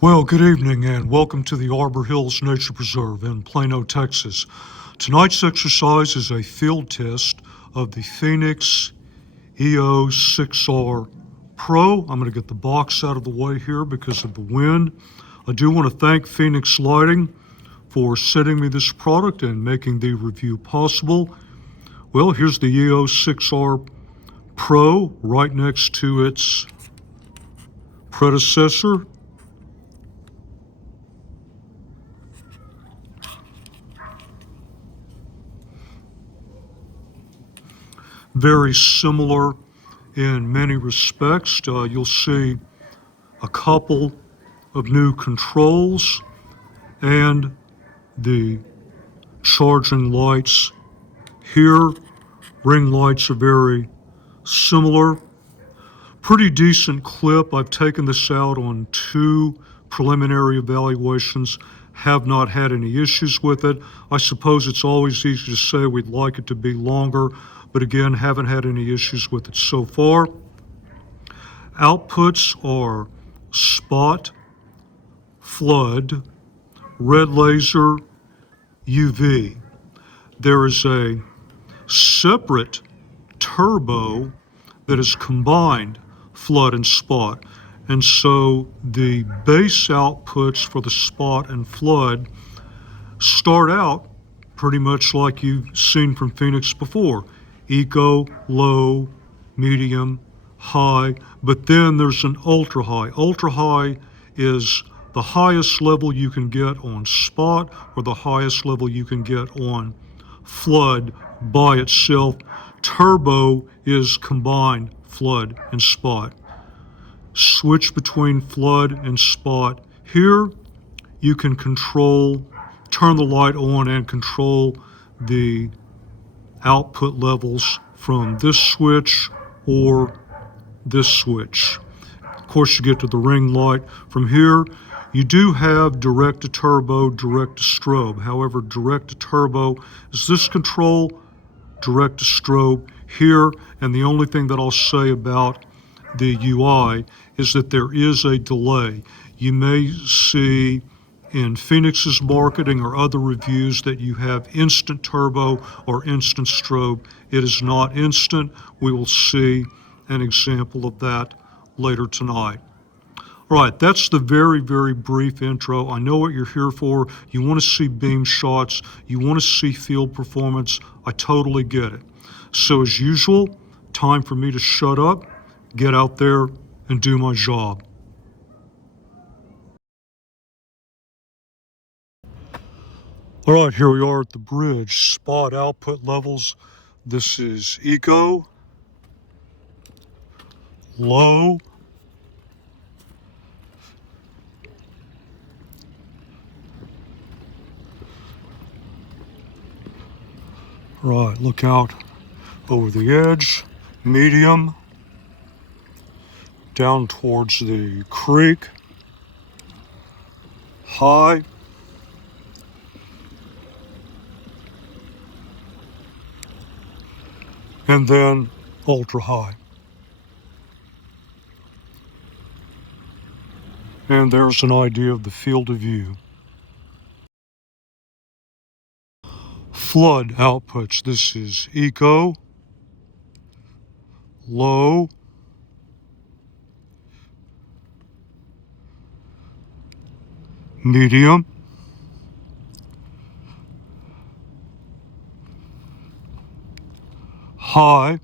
Well, good evening and welcome to the Arbor Hills Nature Preserve in Plano, Texas. Tonight's exercise is a field test of the FENIX E06R Pro. I'm going to get the box out of the way here because of the wind. I do want to thank FENIX Lighting for sending me this product and making the review possible. Well, here's the E06R Pro right next to its predecessor. Very similar in many respects. You'll see a couple of new controls and the charging lights here. Ring lights are very similar. Pretty decent clip. I've taken this out on 2 preliminary evaluations. Have not had any issues with it. I suppose it's always easy to say we'd like it to be longer, but again, haven't had any issues with it so far. Outputs are spot, flood, red laser, UV. There is a separate turbo that is combined flood and spot. And so the base outputs for the spot and flood start out pretty much like you've seen from FENIX before. Eco, low, medium, high, but then there's an ultra high. Ultra high is the highest level you can get on spot or the highest level you can get on flood by itself. Turbo is combined flood and spot. Switch between flood and spot. Here you can turn the light on and control the output levels from this switch or this switch. Of course, you get to the ring light. From here, you do have direct to turbo, direct to strobe. However, direct to turbo is this control, direct to strobe here, and the only thing that I'll say about the UI is that there is a delay. You may see in FENIX's marketing or other reviews that you have instant turbo or instant strobe. It is not instant. We will see an example of that later tonight. All right, that's the very, very brief intro. I know what you're here for. You want to see beam shots. You want to see field performance. I totally get it. So as usual, time for me to shut up, get out there, and do my job. All right, here we are at the bridge. Spot output levels. This is eco, low, right, look out over the edge, medium, down towards the creek, high, and then ultra high. And there's an idea of the field of view. Flood outputs. This is eco, low, medium, high,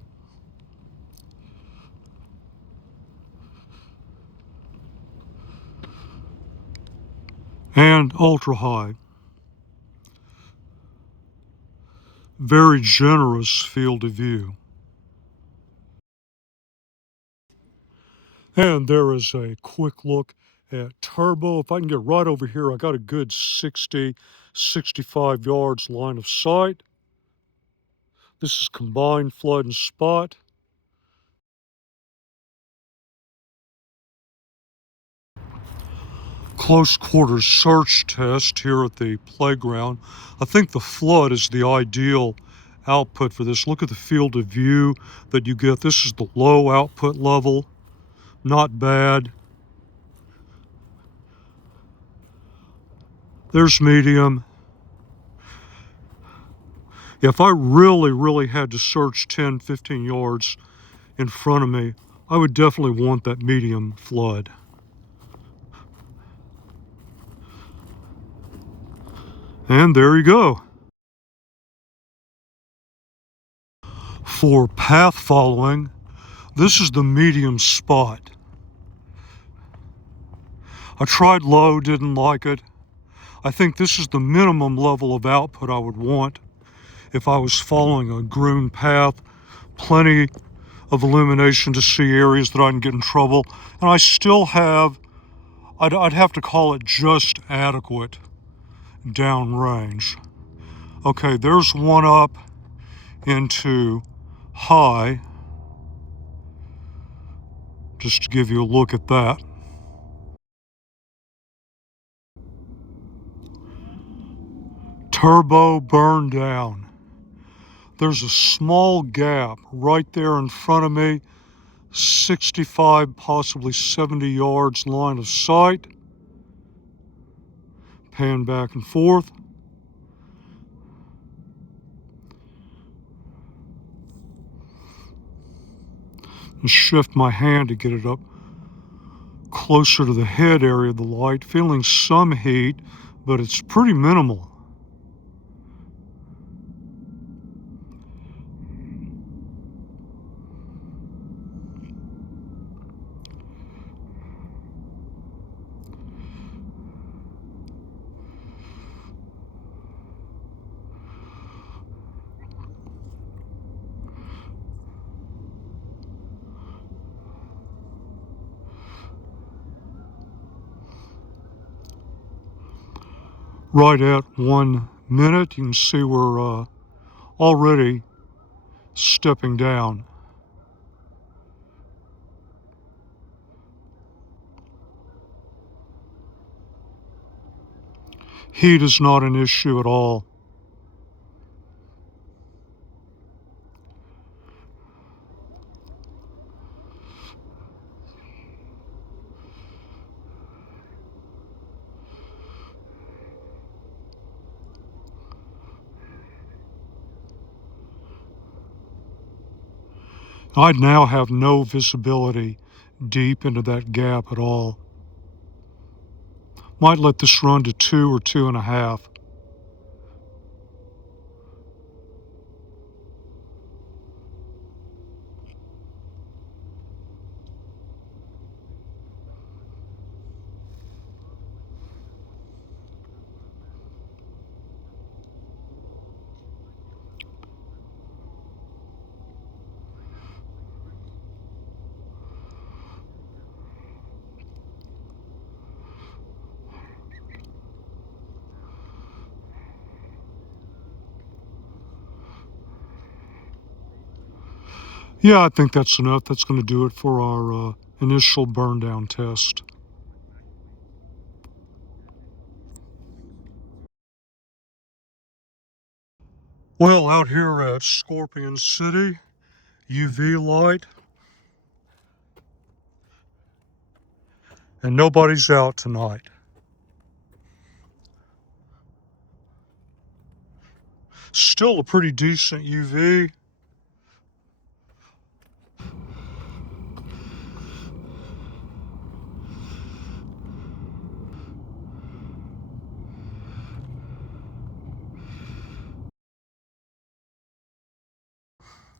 and ultra high. Very generous field of view. And there is a quick look at turbo. If I can get right over here, I got a good 60, 65 yards line of sight. This is combined flood and spot. Close quarters search test here at the playground. I think the flood is the ideal output for this. Look at the field of view that you get. This is the low output level. Not bad. There's medium. If I really had to search 10, 15 yards in front of me, I would definitely want that medium flood. And there you go. For path following, this is the medium spot. I tried low, didn't like it. I think this is the minimum level of output I would want if I was following a groomed path. Plenty of illumination to see areas that I can get in trouble. And I still have, I'd have to call it just adequate downrange. Okay, there's one up into high, just to give you a look at that. Turbo burn down. There's a small gap right there in front of me, 65, possibly 70 yards line of sight. Pan back and forth. And shift my hand to get it up closer to the head area of the light. Feeling some heat, but it's pretty minimal. Right at 1 minute, you can see we're already stepping down. Heat is not an issue at all. I now have no visibility deep into that gap at all. Might let this run to 2 or 2.5. Yeah, I think that's enough. That's going to do it for our initial burn down test. Well, out here at Scorpion City, UV light, and nobody's out tonight. Still a pretty decent UV.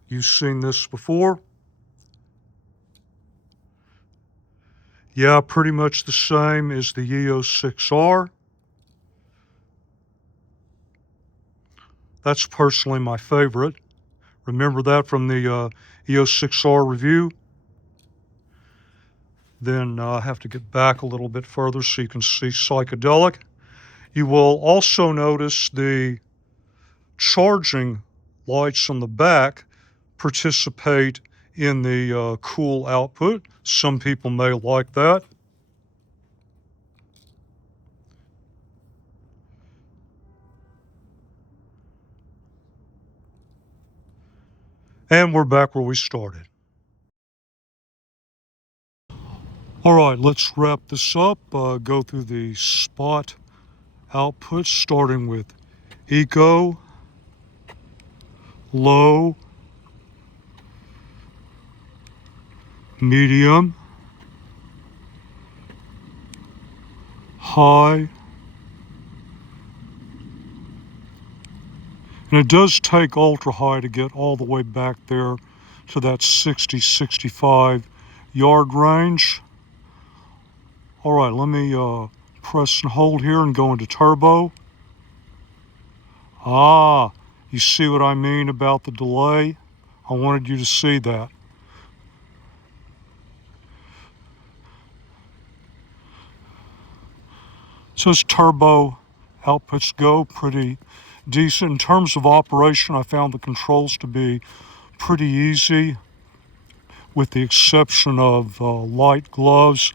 You've seen this before. Yeah, pretty much the same as the E06R. That's personally my favorite. Remember that from the E06R review? Then I have to get back a little bit further so you can see psychedelic. You will also notice the charging lights on the back participate in the cool output. Some people may like that. And we're back where we started. All right, let's wrap this up, go through the spot outputs, starting with eco, low, medium, high, and it does take ultra high to get all the way back there to that 60, 65 yard range. All right, let me press and hold here and go into turbo. Ah, you see what I mean about the delay? I wanted you to see that. So as turbo outputs go, pretty decent. In terms of operation, I found the controls to be pretty easy, with the exception of light gloves.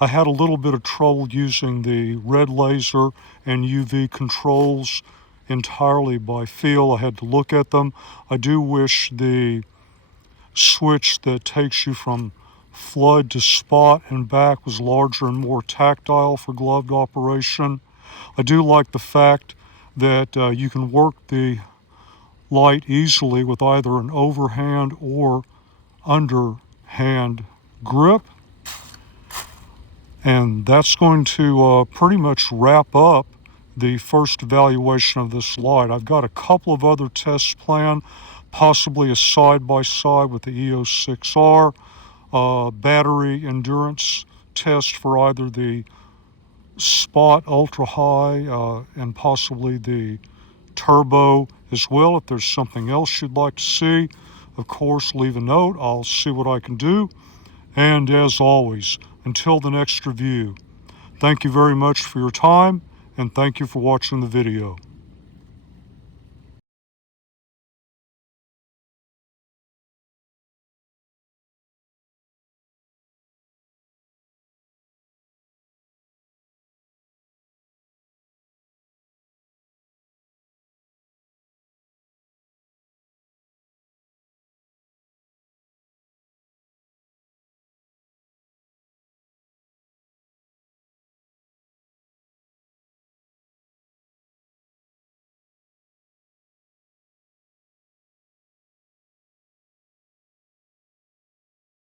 I had a little bit of trouble using the red laser and UV controls entirely by feel. I had to look at them. I do wish the switch that takes you from flood to spot and back was larger and more tactile for gloved operation. I do like the fact that you can work the light easily with either an overhand or underhand grip. And that's going to pretty much wrap up the first evaluation of this light. I've got a couple of other tests planned, possibly a side-by-side with the E06R, battery endurance test for either the spot ultra high and possibly the turbo as well. If there's something else you'd like to see, of course, leave a note. I'll see what I can do. And as always, until the next review, thank you very much for your time, and thank you for watching the video.